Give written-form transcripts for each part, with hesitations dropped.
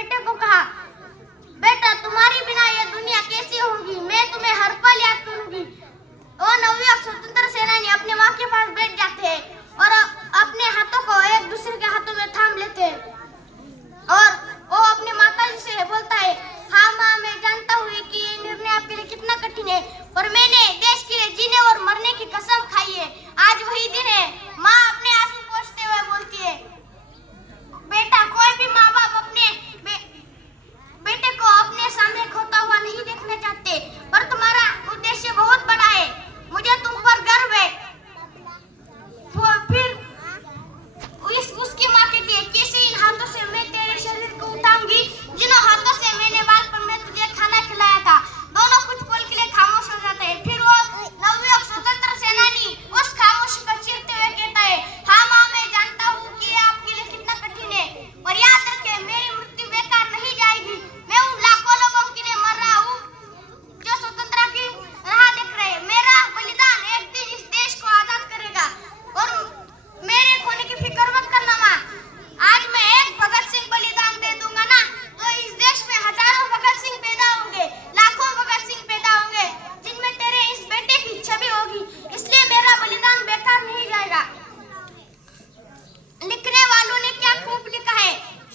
बेटे को कहा, बेटा तुम्हारी बिना ये दुनिया कैसी होगी, मैं तुम्हें हर पल याद करूंगी। वो नवयुवक स्वतंत्र सेनानी अपने माँ के पास बैठ जाते हैं और अपने हाथों को एक दूसरे के हाथों में थाम लेते हैं और वो अपनी माता जी से बोलता है, हाँ माँ, मैं जानता हूँ कि ये निर्णय आपके लिए कितना कठिन है, पर मैंने देश के लिए जीने और मरने की कसम खाई है। आज वही दिन है। माँ अपने आंसू पोंछते हुए बोलती है, बेटा कोई भी माँ बाप अपने बेटे को अपने सामने खोता हुआ नहीं देखना चाहते, पर तुम्हारा उद्देश्य बहुत बड़ा है, मुझे तुम पर गर्व है। फिर उसकी माँ कहती है, कैसे इन हाथों से मैं तेरे शरीर को उठाऊंगी जिन हाथों से मैंने बालपन में तुझे खाना खिलाया था। दोनों कुछ पल के लिए खामोश हो जाते हैं। फिर वो नवयुवक स्वतंत्र सेनानी उस खामोशी को चीरते हुए कहता है, हाँ माँ, मैं जानता हूँ कि ये आपके लिए कितना कठिन है, पर याद रखें मेरी मृत्यु बेकार नहीं जाएगी। मैं उन लाखों लोगों के लिए मर रहा हूँ जो स्वतंत्रता की राह देख रहे हैं। मेरा बलिदान एक दिन इस देश को आजाद करेगा और मेरे खोने की फिक्र मत करना माँ। आज मैं एक भगत सिंह बलिदान दे दूंगा ना, तो इस देश में हजारों भगत सिंह पैदा होंगे, लाखों भगत सिंह पैदा होंगे, जिनमें तेरे इस बेटे की छवि होगी, इसलिए मेरा बलिदान बेकार नहीं जाएगा। लिखने वालों ने क्या खूब लिखा है,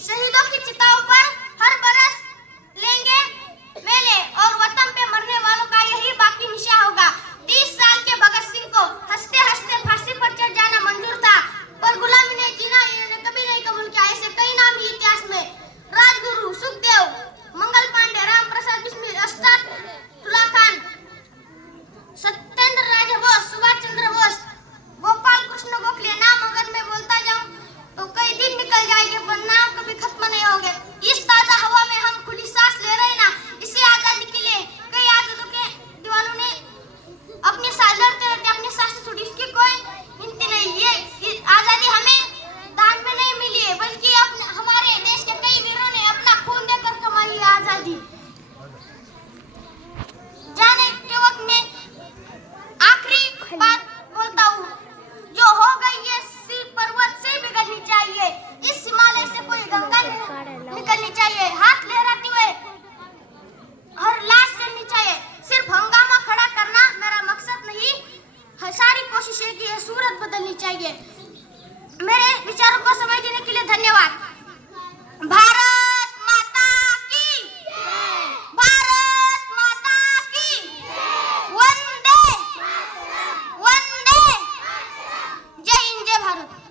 शहीदों की चिताओं पर हर बरस लेंगे मेले और वतन पे मरने वालों का यही बाकी निशा होगा। 30 साल के भगत सिंह को हंसते हंसते फांसी पर चढ़ जाना मंजूर था, पर गुलामी ने जीना इन्होंने कभी नहीं कबूल किया। ऐसे कई नाम ही इतिहास में, राजगुरु, सुखदेव, मंगल पांडे, राम प्रसाद बिस्मिल, अशफाकुल्लाह खान, सत्येंद्र राजे बोस, सुभाष चंद्र बोस, गोपाल कृष्ण गोखले। नाम अगर मैं बोलता जाऊं तो कई दिन निकल जाएंगे, पर नाम कभी खत्म नहीं होंगे। इस ताजा हवा में हम खुली सांस ले रहे हैं ना, इसी आजादी के लिए कई आजादों के दीवानों ने अपनी सांस लड़ते लड़ते अपनी सांसें छोड़ी। इसकी कोई गिनती नहीं। ये आजादी हमें दान में नहीं मिली है, बल्कि हमारे देश के कई वीरों ने अपना खून देकर कमाई है आजादी। जाने के वक्त में आखिरी बात बोलता हूँ, जो हो गई ये सिर पर्वत से बिगड़नी चाहिए, इस हिमालय से कोई गंगा निकलनी चाहिए, हाथ लहराती हुए हर लाश जलनी चाहिए। सिर्फ हंगामा खड़ा करना मेरा मकसद नहीं, सारी कोशिश है कि ये सूरत बदलनी चाहिए। मेरे